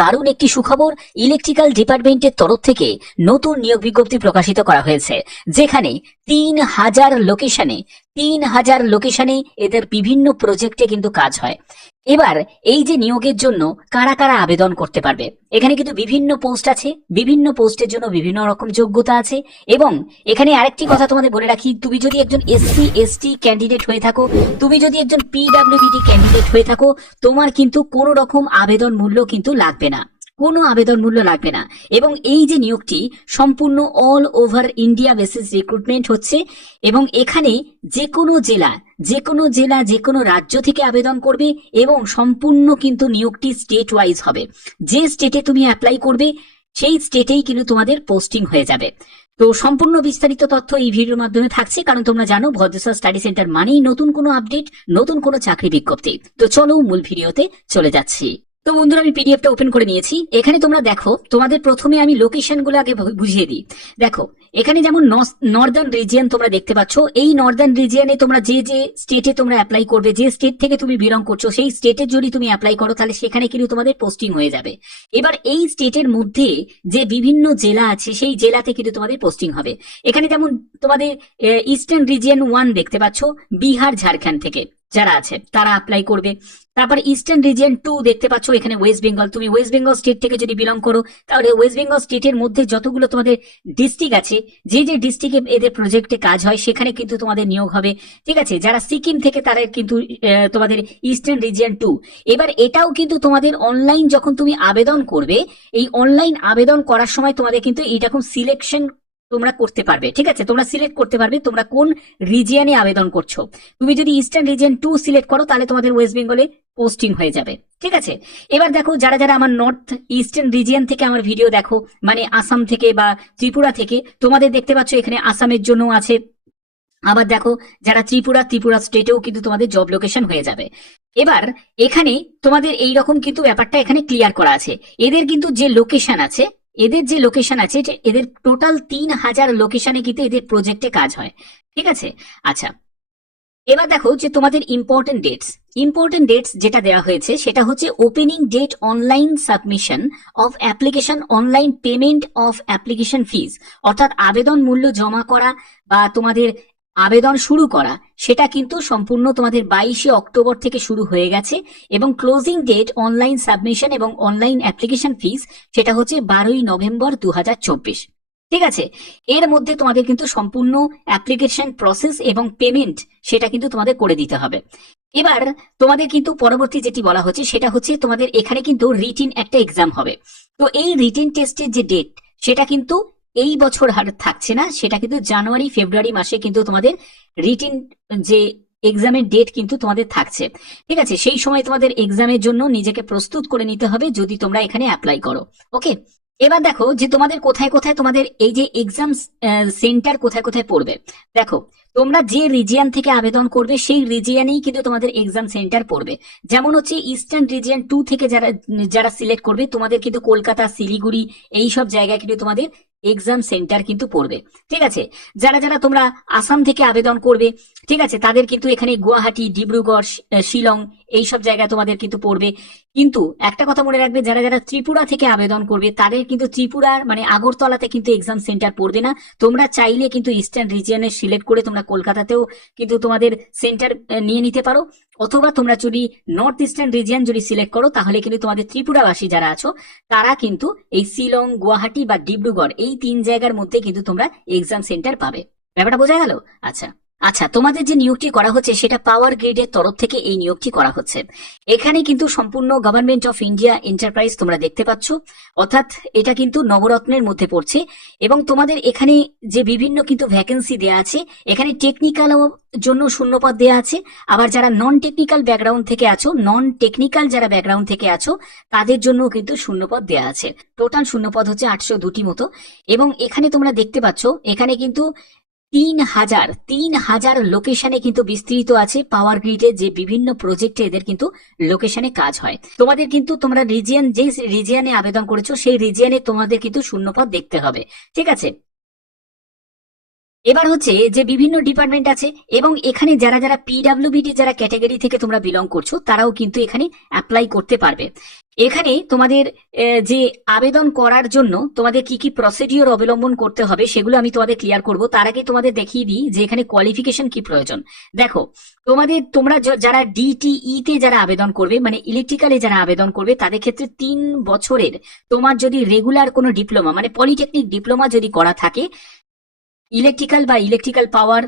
দারুণ একটি সুখবর, ইলেকট্রিক্যাল ডিপার্টমেন্টের তরফ থেকে নতুন নিয়োগ বিজ্ঞপ্তি প্রকাশিত করা হয়েছে, যেখানে ৩,০০০ লোকেশনে এদের বিভিন্ন প্রজেক্টে কিন্তু কাজ হয়। এবার এই যে নিয়োগের জন্য কারা কারা আবেদন করতে পারবে, এখানে কিন্তু বিভিন্ন পোস্ট আছে, বিভিন্ন পোস্টের জন্য বিভিন্ন রকম যোগ্যতা আছে। এবং এখানে আরেকটি কথা তোমাদের বলে রাখি, তুমি যদি একজন SC/ST ক্যান্ডিডেট হয়ে থাকো, তুমি যদি একজন PWBD ক্যান্ডিডেট হয়ে থাকো, তোমার কিন্তু কোনো রকম আবেদন মূল্য কিন্তু লাগবে না, কোনো আবেদন মূল্য লাগবে না। এবং এই যে নিয়োগটি সম্পূর্ণ all over India basis recruitment হচ্ছে, এবং এখানে যে কোনো জেলা যে কোনো রাজ্য থেকে আবেদন করবে, এবং সম্পূর্ণ কিন্তু নিয়োগটি স্টেট ওয়াইজ হবে। যে স্টেটে তুমি অ্যাপ্লাই করবে সেই স্টেটেই কিন্তু তোমাদের পোস্টিং হয়ে যাবে। তো সম্পূর্ণ বিস্তারিত তথ্য এই ভিডিওর মাধ্যমে থাকছে, কারণ তোমরা জানো ভদ্রসর স্টাডি সেন্টার মানেই নতুন কোনো আপডেট, নতুন কোনো চাকরি বিজ্ঞপ্তি। তো চলো মূল ভিডিওতে চলে যাচ্ছি। তো বন্ধুরা, আমি পিডিএফটা ওপেন করে নিয়েছি। এখানে তোমরা দেখো, তোমাদের প্রথমে আমি লোকেশনগুলো আগে বুঝিয়ে দিই। দেখো, এখানে যেমন নর্দার্ন রিজিয়ন তোমরা দেখতে পাচ্ছ, এই নর্দার্ন রিজিয়নে তোমরা যে যে স্টেটে তোমরা অ্যাপ্লাই করবে, যে স্টেট থেকে তুমি বিলং করছো সেই স্টেটে যদি তুমি অ্যাপ্লাই করো, তাহলে সেখানে কিন্তু তোমাদের পোস্টিং হয়ে যাবে। এবার এই স্টেটের মধ্যে যে বিভিন্ন জেলা আছে সেই জেলাতে কিন্তু তোমাদের পোস্টিং হবে। এখানে যেমন তোমাদের ইস্টার্ন রিজিয়ন 1 দেখতে পাচ্ছ, বিহার ঝাড়খণ্ড থেকে যারা আছে তারা অ্যাপ্লাই করবে। তারপরে ইস্টার্ন রিজিয়ন 2 দেখতে পাচ্ছ, এখানে ওয়েস্ট বেঙ্গল, তুমি ওয়েস্ট বেঙ্গল স্টেট থেকে যদি বিলং করো, তাহলে ওয়েস্ট বেঙ্গল স্টেটের মধ্যে যতগুলো তোমাদের ডিস্ট্রিক্ট আছে, যে যে ডিস্ট্রিক্টে এদের প্রজেক্টে কাজ হয় সেখানে কিন্তু তোমাদের নিয়োগ হবে। ঠিক আছে, যারা সিকিম থেকে তারা কিন্তু তোমাদের ইস্টার্ন রিজিয়ন 2। এবার এটাও কিন্তু তোমাদের অনলাইন যখন তুমি আবেদন করবে, এই অনলাইন আবেদন করার সময় তোমাদের কিন্তু এইরকম সিলেকশন তোমরা করতে পারবে। ঠিক আছে, তোমরা সিলেক্ট করতে পারবে তোমরা কোন রিজিয়নে আবেদন করছো। তুমি যদি ইস্টার্ন রিজিয়ন 2 সিলেক্ট করো, তাহলে তোমাদের ওয়েস্ট বেঙ্গলে পোস্টিং হয়ে যাবে। ঠিক আছে, এবার দেখো, যারা যারা আমার নর্থ ইস্টার্ন রিজিয়ন থেকে আমার ভিডিও দেখো, মানে আসাম থেকে বা ত্রিপুরা থেকে, তোমাদের দেখতে পাচ্ছ এখানে আসামের জন্য আছে। আবার দেখো, যারা ত্রিপুরা স্টেটেও কিন্তু তোমাদের জব লোকেশন হয়ে যাবে। এবার এখানে তোমাদের এই রকম কিন্তু ব্যাপারটা এখানে ক্লিয়ার করা আছে। এদের কিন্তু যে লোকেশন আছে, যে এদের টোটাল ৩,০০০ লোকেশনে কিন্তু এদের প্রজেক্টে কাজ হয়। ঠিক আছে, আচ্ছা, এবার দেখো যে তোমাদের ইম্পর্টেন্ট ডেটস যেটা দেওয়া হয়েছে সেটা হচ্ছে opening date, online submission of application, online payment of application fees, অর্থাৎ আবেদন মূল্য জমা করা বা তোমাদের আবেদন শুরু করা, সেটা কিন্তু সম্পূর্ণ তোমাদের 22শে অক্টোবর থেকে শুরু হয়ে গেছে। এবং ক্লোজিং ডেট অনলাইন সাবমিশন এবং অনলাইন অ্যাপ্লিকেশন ফিজ সেটা হচ্ছে 12ই নভেম্বর 2024। ঠিক আছে, এর মধ্যে তোমাদের কিন্তু সম্পূর্ণ অ্যাপ্লিকেশন প্রসেস এবং পেমেন্ট সেটা কিন্তু তোমাদের করে দিতে হবে। এবার তোমাদের কিন্তু পরবর্তী যেটি বলা হচ্ছে সেটা হচ্ছে তোমাদের এখানে কিন্তু রিটিন একটা এক্সাম হবে। তো এই রিটিন টেস্টের যে ডেট সেটা কিন্তু এই বছর আর থাকছে না, সেটা কিন্তু জানুয়ারি ফেব্রুয়ারি মাসে কিন্তু তোমাদের রিটিন যে এক্সামের ডেট কিন্তু তোমাদের থাকছে। ঠিক আছে, সেই সময় তোমাদের এক্সামের জন্য নিজেকে প্রস্তুত করে নিতে হবে যদি তোমরা এখানে অ্যাপ্লাই করো। ওকে, এবার দেখো যে তোমাদের কোথায় কোথায় তোমাদের এই যে এক্সাম সেন্টার কোথায় কোথায় পড়বে। দেখো, তোমরা যে রিজিয়ন থেকে আবেদন করবে সেই রিজিয়নেই কিন্তু তোমাদের এক্সাম সেন্টার পড়বে। যেমন হচ্ছে ইস্টার্ন রিজিয়ন 2 থেকে যারা সিলেক্ট করবে, তোমাদের কিন্তু কলকাতা, শিলিগুড়ি এই সব জায়গায় কিন্তু তোমাদের এক্সাম সেন্টার কিন্তু পড়বে। ঠিক আছে, যারা যারা তোমরা আসাম থেকে আবেদন করবে, ঠিক আছে, তাদের কিন্তু এখানে গুয়াহাটি, ডিব্রুগড়, শিলং এই সব জায়গায় তোমাদের কিন্তু পড়বে। কিন্তু একটা কথা মনে রাখবে, যারা যারা ত্রিপুরা থেকে আবেদন করবে তাদের কিন্তু ত্রিপুরার মানে আগরতলাতে কিন্তু এক্সাম সেন্টার পড়বে না। তোমরা চাইলে কিন্তু ইস্টার্ন রিজিয়নে সিলেক্ট করে তোমরা কলকাতাতেও কিন্তু তোমাদের সেন্টার নিয়ে নিতে পারো, অথবা তোমরা যদি নর্থ ইস্টার্ন রিজিয়ন যদি সিলেক্ট করো, তাহলে কিন্তু তোমাদের ত্রিপুরাবাসী যারা আছো তারা কিন্তু এই শিলং, গুয়াহাটি বা ডিব্রুগড় এই 3 জায়গার মধ্যে কিন্তু তোমরা এক্সাম সেন্টার পাবে। ব্যাপারটা বোঝা গেল? আচ্ছা, তোমাদের যে নিয়োগটি করা হচ্ছে সেটা পাওয়ার গ্রিডের তরফ থেকে এই নিয়োগটি করা হচ্ছে। এখানে কিন্তু সম্পূর্ণ গভর্নমেন্ট অফ ইন্ডিয়া এন্টারপ্রাইজ তোমরা দেখতে পাচ্ছ, অর্থাৎ এটা কিন্তু নবরত্নের মধ্যে পড়ছে। এবং তোমাদের এখানে যে বিভিন্ন কিন্তু ভ্যাকেন্সি দেয়া আছে, এখানে টেকনিক্যাল জন্য শূন্যপদ দেয়া আছে। আবার যারা নন টেকনিক্যাল ব্যাকগ্রাউন্ড যারা ব্যাকগ্রাউন্ড থেকে আছো তাদের জন্য কিন্তু শূন্যপদ দেয়া আছে। টোটাল শূন্যপদ হচ্ছে 802টি মতো। এবং এখানে তোমরা দেখতে পাচ্ছ এখানে কিন্তু ৩,০০০ লোকেশনে কিন্তু বিস্তৃত আছে পাওয়ার গ্রিডে যে বিভিন্ন প্রজেক্টে এদের কিন্তু লোকেশনে কাজ হয়। তোমাদের কিন্তু তোমরা যে রিজিয়নে আবেদন করেছো সেই রিজিয়নে তোমাদের কিন্তু শূন্যপদ দেখতে হবে। ঠিক আছে, এবার হচ্ছে যে বিভিন্ন ডিপার্টমেন্ট আছে, এবং এখানে যারা যারা PWBD যারা ক্যাটাগরি থেকে তোমরা বিলং করছো তারাও কিন্তু এখানে অ্যাপ্লাই করতে পারবে। এখানে তোমাদের যে আবেদন করার জন্য তোমাদের কি কি প্রসিডিওর অবলম্বন করতে হবে সেগুলো আমি তোমাদের ক্লিয়ার করব। তার আগে তোমাদের দেখিয়ে দিই যে এখানে কোয়ালিফিকেশন কি প্রয়োজন। দেখো, তোমরা যারা ডিটিই তে যারা আবেদন করবে, মানে ইলেকট্রিক্যালে যারা আবেদন করবে, তাদের ক্ষেত্রে 3 বছরের তোমার যদি রেগুলার কোনো ডিপ্লোমা মানে পলিটেকনিক ডিপ্লোমা যদি করা থাকে ইলেকট্রিক্যাল বা ইলেকট্রিক্যাল পাওয়ার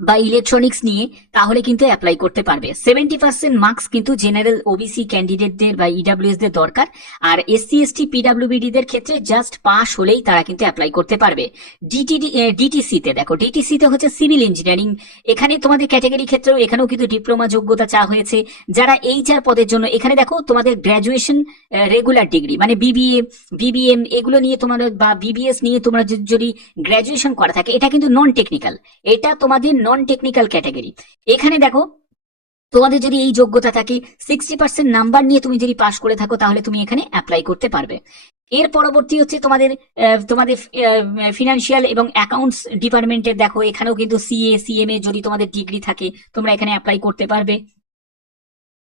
বা ইলেকট্রনিক্স নিয়ে, তাহলে কিন্তু অ্যাপ্লাই করতে পারবে। 70% মার্কস কিন্তু জেনারেল ওবিসি ক্যান্ডিডেটদের বা ইডাব্লিউএস দের দরকার। আর এসসি এসটি পিডাব্লিউবিডি দের ক্ষেত্রে জাস্ট পাস হলেই তারা কিন্তু অ্যাপ্লাই করতে পারবে। ডিটিসি তে দেখো, ডিটিসি তে হচ্ছে সিভিল ইঞ্জিনিয়ারিং। এখানে তোমাদের ক্যাটাগরি ক্ষেত্রেও এখানেও কিন্তু ডিপ্লোমা যোগ্যতা চাওয়া হয়েছে। যারা এইচআর পদের জন্য এখানে দেখো তোমাদের গ্র্যাজুয়েশন রেগুলার ডিগ্রি মানে বিবিএ বিবিএম এগুলো নিয়ে তোমার বা বিবিএস নিয়ে তোমরা যদি গ্র্যাজুয়েশন করা থাকে, এটা কিন্তু নন টেকনিক্যাল, এটা তোমাদের নন টেকনিক্যাল ক্যাটাগরি। এখানে দেখো তোমাদের যদি এই যোগ্যতা থাকে, 60% নাম্বার নিয়ে তুমি যদি পাশ করে থাকো, তাহলে তুমি এখানে অ্যাপ্লাই করতে পারবে। এর পরবর্তী হচ্ছে তোমাদের ফিনান্সিয়াল এবং অ্যাকাউন্টস ডিপার্টমেন্টের। দেখো এখানেও কিন্তু সিএ সিএমএ যদি তোমাদের ডিগ্রি থাকে, তোমরা এখানে অ্যাপ্লাই করতে পারবে।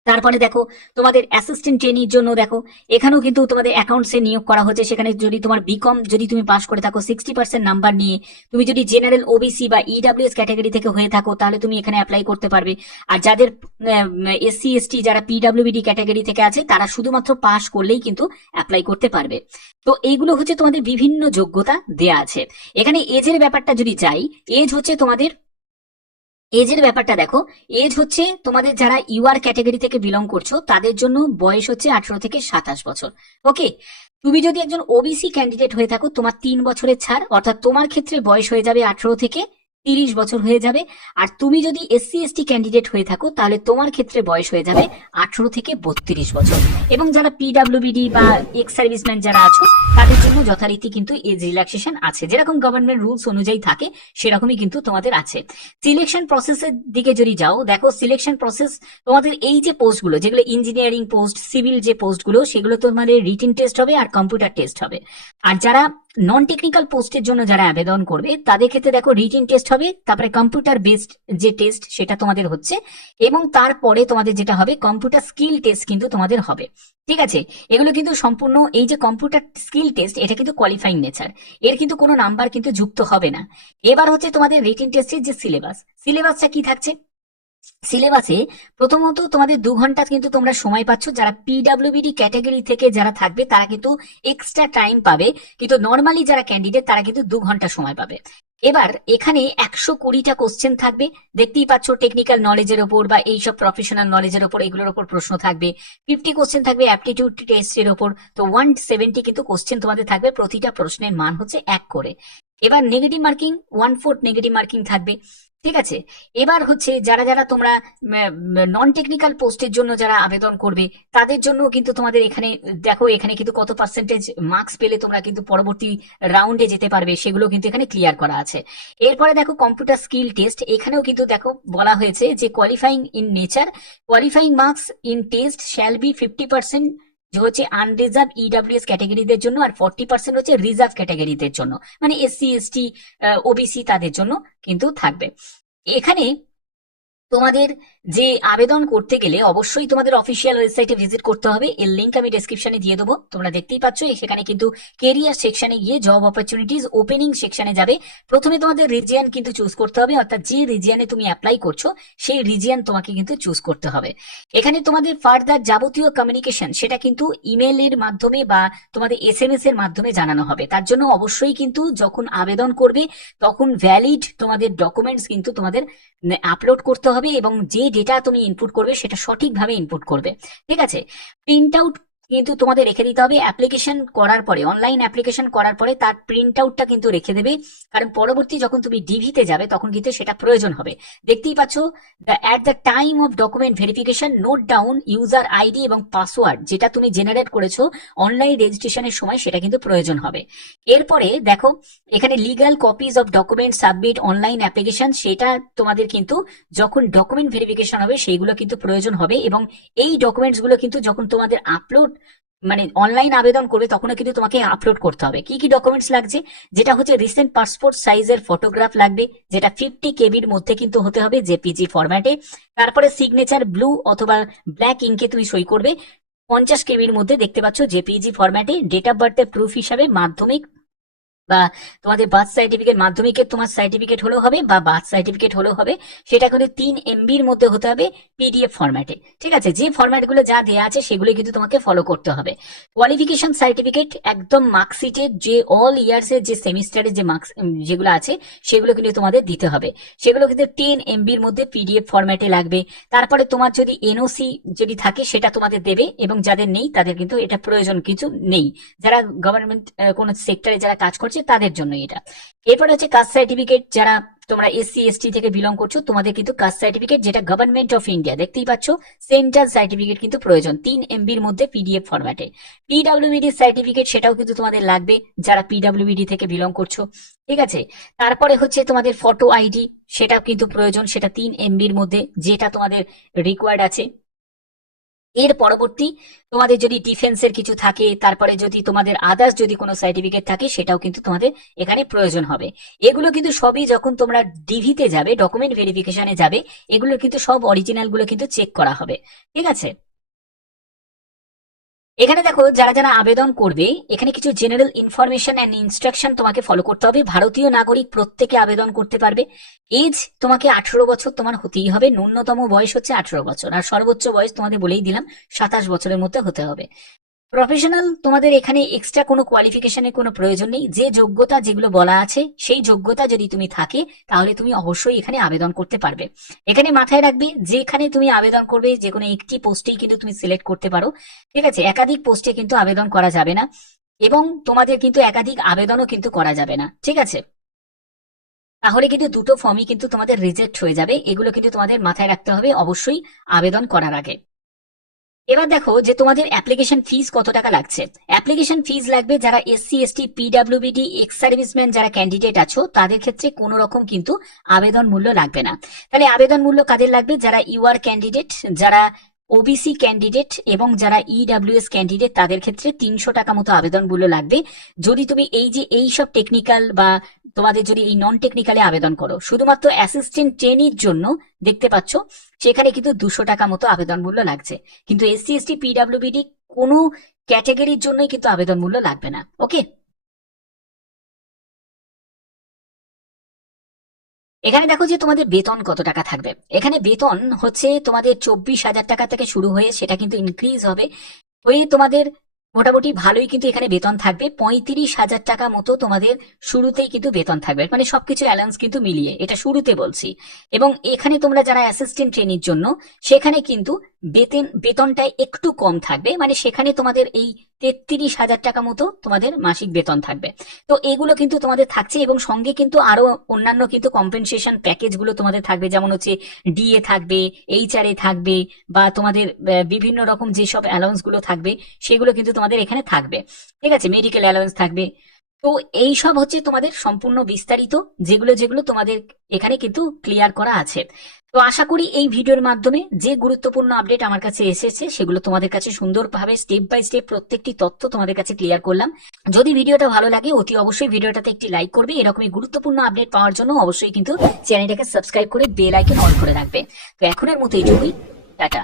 তারপরে দেখো তোমাদের অ্যাসিস্ট্যান্ট ট্রেনির জন্য দেখো এখানেও কিন্তু তোমাদের অ্যাকাউন্টসে নিয়োগ করা হচ্ছে। সেখানে যদি তোমার বিকম যদি তুমি পাস করে থাকো 60% নাম্বার নিয়ে, তুমি যদি জেনারেল ওবিসি বা ইডাব্লিউএস ক্যাটাগরি থেকে হয়ে থাকো, তাহলে তুমি এখানে অ্যাপ্লাই করতে পারবে। আর যাদের এসসি এসটি যারা পিডাব্লিউবিডি ক্যাটাগরি থেকে আছে, তারা শুধুমাত্র পাস করলেই কিন্তু অ্যাপ্লাই করতে পারবে। তো এইগুলো হচ্ছে তোমাদের বিভিন্ন যোগ্যতা দেয়া আছে। এখানে এজের ব্যাপারটা যদি যাই, এজ হচ্ছে তোমাদের এজের ব্যাপারটা দেখো, এজ হচ্ছে তোমাদের যারা ইউআর ক্যাটাগরি থেকে বিলং করছো, তাদের জন্য বয়স হচ্ছে 18 থেকে 27 বছর। ওকে, তুমি যদি একজন ওবিসি ক্যান্ডিডেট হয়ে থাকো, তোমার 3 বছরের ছাড়, অর্থাৎ তোমার ক্ষেত্রে বয়স হয়ে যাবে 18 থেকে 30 বছর হয়ে যাবে। আর তুমি যদি এসসি এসটি ক্যান্ডিডেট হয়ে থাকো, তাহলে তোমার ক্ষেত্রে বয়স হয়ে যাবে 18 থেকে 32 বছর। এবং যারা পিডাব্লিউবিডি বা এক্স সার্ভিসম্যান যারা আছো, তাদের জন্য যথারীতি কিন্তু এজ রিল্যাক্সেশন আছে, যেরকম গভর্নমেন্ট রুলস অনুযায়ী থাকে সেরকমই কিন্তু তোমাদের আছে। সিলেকশন প্রসেসের দিকে যদি যাও, দেখো সিলেকশন প্রসেস তোমাদের এই যে পোস্টগুলো, যেগুলো ইঞ্জিনিয়ারিং পোস্ট, সিভিল যে পোস্টগুলো, সেগুলো তোমাদের রিটেন টেস্ট হবে আর কম্পিউটার টেস্ট হবে। আর যারা নন টেকনিক্যাল পোস্টের জন্য যারা আবেদন করবে, তাদের ক্ষেত্রে দেখো রিটেন টেস্ট হবে, তারপরে কম্পিউটার বেসড যে টেস্ট সেটা তোমাদের হচ্ছে, এবং তারপরে তোমাদের যেটা হবে কম্পিউটার স্কিল টেস্ট কিন্তু তোমাদের হবে। ঠিক আছে, এগুলো কিন্তু সম্পূর্ণ এই যে কম্পিউটার স্কিল টেস্ট, এটা কিন্তু কোয়ালিফাইং নেচার, এর কিন্তু কোনো নাম্বার কিন্তু যুক্ত হবে না। এবার হচ্ছে তোমাদের রিটেন টেস্টের যে সিলেবাসটা কি থাকছে। সিলেবাসে প্রথমত তোমাদের 2 ঘন্টা কিন্তু তোমরা সময় পাচ্ছ। যারা পিডাব্লিউবিডি ক্যাটাগরি থেকে যারা থাকবে, তারা কিন্তু এক্সট্রা টাইম পাবে, কিন্তু নর্মালি যারা ক্যান্ডিডেট তারা কিন্তু 2 ঘন্টা সময় পাবে। এবার এখানে 120টা কোশ্চেন থাকবে, দেখতেই পাচ্ছ, টেকনিক্যাল নলেজের ওপর বা এইসব প্রফেশনাল নলেজের ওপর, এগুলোর ওপর প্রশ্ন থাকবে। 50 কোশ্চেন থাকবে অ্যাপটিটিউড টেস্টের ওপর। তো 170 কিন্তু কোশ্চেন তোমাদের থাকবে, প্রতিটা প্রশ্নের মান হচ্ছে 1 করে। এবার নেগেটিভ মার্কিং 1/4 নেগেটিভ মার্কিং থাকবে। ঠিক আছে, এবার হচ্ছে যারা যারা তোমরা নন টেকনিক্যাল পোস্টের জন্য যারা আবেদন করবে, তাদের জন্য কিন্তু তোমাদের এখানে দেখো, এখানে কিন্তু কত পার্সেন্টেজ মার্কস পেলে তোমরা কিন্তু পরবর্তী রাউন্ডে যেতে পারবে, সেগুলো কিন্তু এখানে ক্লিয়ার করা আছে। এরপরে দেখো কম্পিউটার স্কিল টেস্ট, এখানেও কিন্তু দেখো বলা হয়েছে যে qualifying in nature, qualifying marks in test shall be 50% যে হচ্ছে আনরিজার্ভ ইডাব্লিউএস ক্যাটাগরিদের জন্য, আর 40% হচ্ছে রিজার্ভ ক্যাটাগরিদের জন্য, মানে এসসি এসটি ওবিসি তাদের জন্য কিন্তু থাকবে। এখানে তোমাদের যে আবেদন করতে গেলে অবশ্যই তোমাদের অফিসিয়াল ওয়েবসাইটে ভিজিট করতে হবে, এর লিংক আমি ডেসক্রিপশনে দিয়ে দেবো, তোমরা দেখতেই পাচ্ছ। সেখানে কিন্তু কেরিয়ার সেকশনে গিয়ে জব অপরচুনিটিজ ওপেনিং সেকশনে যাবে। প্রথমে তোমাদের রিজিয়ন কিন্তু চুজ করতে হবে, অর্থাৎ যে রিজিয়নে তুমি অ্যাপ্লাই করছো সেই রিজিয়ন তোমাকে কিন্তু চুজ করতে হবে। এখানে তোমাদের ফার্দার যাবতীয় কমিউনিকেশন সেটা কিন্তু ইমেলের মাধ্যমে বা তোমাদের এসএমএস এর মাধ্যমে জানানো হবে। তার জন্য অবশ্যই কিন্তু যখন আবেদন করবে, তখন ভ্যালিড তোমাদের ডকুমেন্টস কিন্তু তোমাদের আপলোড করতে হবে, এবং যে ডেটা তুমি ইনপুট করবে সেটা সঠিকভাবে ইনপুট করবে। ঠিক আছে, প্রিন্ট আউট কিন্তু তোমাদের রেখে দিতে হবে অ্যাপ্লিকেশন করার পরে, অনলাইন অ্যাপ্লিকেশন করার পরে তার প্রিন্ট আউটটা কিন্তু রেখে দেবে, কারণ পরবর্তী যখন তুমি ডিভিতে যাবে তখন কিন্তু সেটা প্রয়োজন হবে। দেখতেই পাচ্ছ, at the time of document verification note down user ID এবং পাসওয়ার্ড, যেটা তুমি জেনারেট করেছো অনলাইন রেজিস্ট্রেশনের সময়, সেটা কিন্তু প্রয়োজন হবে। এরপরে দেখো এখানে legal copies of document submit online application, সেটা তোমাদের কিন্তু যখন ডকুমেন্ট ভেরিফিকেশন হবে সেইগুলো কিন্তু প্রয়োজন হবে। এবং এই ডকুমেন্টস গুলো কিন্তু যখন তোমাদের আপলোড মানে অনলাইন আবেদন করবে, তখনও কিন্তু তোমাকে আপলোড করতে হবে। কি কি ডকুমেন্টস লাগছে, যেটা হচ্ছে রিসেন্ট পাসপোর্ট সাইজের ফটোগ্রাফ লাগবে, যেটা 50 কেবির মধ্যে কিন্তু হতে হবে জেপিজি ফরম্যাটে। তারপরে সিগনেচার ব্লু অথবা ব্ল্যাক ইঙ্কে তুমি সই করবে। 50 কেবির মধ্যে দেখতে পাচ্ছ জেপিইজি ফরম্যাটে ডেট অফ বার্থের প্রুফ হিসাবে মাধ্যমিক বা তোমাদের বার্থ সার্টিফিকেট, মাধ্যমিকের তোমার সার্টিফিকেট হলেও হবে বা বার্থ সার্টিফিকেট হলেও হবে, সেটা কিন্তু 3 MBর মধ্যে হতে হবে পিডিএফ ফরম্যাটে। ঠিক আছে, যে ফরম্যাটগুলো যা দেওয়া আছে সেগুলো কিন্তু তোমাকে ফলো করতে হবে। কোয়ালিফিকেশন সার্টিফিকেট একদম মার্কশিটের যে অল ইয়ার্স এর যে সেমিস্টারের যে মার্কস যেগুলো আছে সেগুলো কিন্তু তোমাদের দিতে হবে। সেগুলো কিন্তু 10 MBর মধ্যে পিডিএফ ফরম্যাটে লাগবে। তারপরে তোমার যদি এনওসি যদি থাকে সেটা তোমাদের দেবে, এবং যাদের নেই তাদের কিন্তু এটা প্রয়োজন কিছু নেই, যারা গভর্নমেন্ট কোন সেক্টরে যারা কাজ করছে তাদের জন্য এটা। এরপর হচ্ছে কাস্ট সার্টিফিকেট, যারা তোমরা এসসি এসটি থেকে বিলং করছো তোমাদের কিন্তু কাস্ট সার্টিফিকেট, যেটা গভর্নমেন্ট অফ ইন্ডিয়া দেখতেই পাচ্ছ, সেন্ট্রাল সার্টিফিকেট কিন্তু প্রয়োজন 3 MBর মধ্যে পিডিএফ ফরম্যাটে। পিডব্লিউবিডি সার্টিফিকেট সেটাও কিন্তু তোমাদের লাগবে যারা পিডব্লিউবিডি থেকে বিলং করছো। ঠিক আছে, তারপরে হচ্ছে তোমাদের ফটো আইডি, সেটাও কিন্তু প্রয়োজন, সেটা 3 MBর মধ্যে, যেটা তোমাদের রিকোয়ার্ড আছে। এর পরবর্তী তোমাদের যদি ডিফেন্সের কিছু থাকে, তারপরে যদি তোমাদের আদার্স যদি কোনো সার্টিফিকেট থাকে সেটাও কিন্তু তোমাদের এখানে প্রয়োজন হবে। এগুলো কিন্তু সবই যখন তোমরা ডিভিতে যাবে, ডকুমেন্ট ভেরিফিকেশনে যাবে, এগুলো কিন্তু সব অরিজিনাল গুলো কিন্তু চেক করা হবে। ঠিক আছে, এখানে দেখো যারা যারা আবেদন করবে, এখানে কিছু জেনারেল ইনফরমেশন এন্ড ইনস্ট্রাকশন তোমাকে ফলো করতে হবে। ভারতীয় নাগরিক প্রত্যেকে আবেদন করতে পারবে। এজ তোমাকে 18 বছর তোমার হতেই হবে, ন্যূনতম বয়স হচ্ছে 18 বছর, আর সর্বোচ্চ বয়স তোমাদের বলেই দিলাম 27 বছরের মধ্যে হতে হবে। প্রফেশনাল তোমাদের এখানে এক্সট্রা কোনো কোয়ালিফিকেশনের কোনো প্রয়োজন নেই, যে যোগ্যতা যেগুলো বলা আছে সেই যোগ্যতা যদি তুমি থাকে তাহলে তুমি অবশ্যই এখানে আবেদন করতে পারবে। এখানে মাথায় রাখবে যেখানে তুমি আবেদন করবে যে কোনো একটি পোস্টেই কিন্তু তুমি সিলেক্ট করতে পারো। ঠিক আছে, একাধিক পোস্টে কিন্তু আবেদন করা যাবে না, এবং তোমাদের কিন্তু একাধিক আবেদনও কিন্তু করা যাবে না। ঠিক আছে, তাহলে কিন্তু দুটো ফর্মই কিন্তু তোমাদের রিজেক্ট হয়ে যাবে। এগুলো কিন্তু তোমাদের মাথায় রাখতে হবে অবশ্যই আবেদন করার আগে। এবার দেখো যে তোমাদের অ্যাপ্লিকেশন ফিস কত টাকা লাগছে। অ্যাপ্লিকেশন ফিস লাগবে যারা এসসি এসটি পিডব্লিউবিডি এক্স সার্ভিসম্যান যারা ক্যান্ডিডেট আছো তাদের ক্ষেত্রে কোনো রকম কিন্তু আবেদন মূল্য লাগবে না। তাহলে আবেদন মূল্য কাদের লাগবে, যারা ইউআর ক্যান্ডিডেট, যারা ওবিসি ক্যান্ডিডেট এবং যারা ইডব্লিউএস ক্যান্ডিডেট, তাদের ক্ষেত্রে 300 টাকা মতো আবেদন মূল্য লাগবে। যদি তুমি এই যে এই সব টেকনিক্যাল বা তোমাদের যদি এই নন টেকনিক্যালে আবেদন করো, শুধুমাত্র অ্যাসিস্ট্যান্ট ট্রেনির জন্য দেখতে পাচ্ছ সেখানে কিন্তু 200 টাকা মতো আবেদন মূল্য লাগছে। কিন্তু এসসি এসটি পিডব্লিউবিডি কোনো ক্যাটাগরির জন্যই কিন্তু আবেদন মূল্য লাগবে না। ওকে, এখানে দেখো যে তোমাদের বেতন কত টাকা থাকবে। এখানে বেতন হচ্ছে তোমাদের 24,000 টাকা থেকে শুরু হয়ে সেটা কিন্তু ইনক্রিজ হবে হয়ে তোমাদের মোটামুটি ভালোই কিন্তু এখানে বেতন থাকবে। 35,000 টাকা মতো তোমাদের শুরুতেই কিন্তু বেতন থাকবে, মানে সবকিছু অ্যালাউন্স কিন্তু মিলিয়ে, এটা শুরুতে বলছি। এবং এখানে তোমরা যারা অ্যাসিস্ট্যান্ট ট্রেনির জন্য, সেখানে কিন্তু বেতনটা একটু কম থাকবে, মানে সেখানে তোমাদের এই 33,000 টাকা মতো তোমাদের মাসিক বেতন থাকবে। তো এগুলো কিন্তু তোমাদের থাকছে, এবং সঙ্গে কিন্তু আরো অন্যান্য কিন্তু কম্পেনসেশন প্যাকেজ গুলো তোমাদের থাকবে, যেমন হচ্ছে ডিএ থাকবে, এইচআরএ থাকবে, বা তোমাদের বিভিন্ন রকম যেসব অ্যালাউন্স গুলো থাকবে সেগুলো কিন্তু তোমাদের এখানে থাকবে। ঠিক আছে, মেডিকেল অ্যালাউন্স থাকবে। তো এই সব হচ্ছে তোমাদের সম্পূর্ণ বিস্তারিত, যেগুলো যেগুলো তোমাদের এখানে কিন্তু ক্লিয়ার করা আছে। তো আশা করি এই ভিডিওর মাধ্যমে যে গুরুত্বপূর্ণ আপডেট আমার কাছে এসেছে সেগুলো তোমাদের কাছে সুন্দরভাবে স্টেপ বাই স্টেপ প্রত্যেকটি তথ্য তোমাদের কাছে ক্লিয়ার করলাম। যদি ভিডিওটা ভালো লাগে অতি অবশ্যই ভিডিওটাতে একটি লাইক করবে। এরকমই গুরুত্বপূর্ণ আপডেট পাওয়ার জন্য অবশ্যই কিন্তু চ্যানেলটাকে সাবস্ক্রাইব করে বেল আইকন অন করে রাখবে। তো এখনের মতো এইটুকুই, টাটা।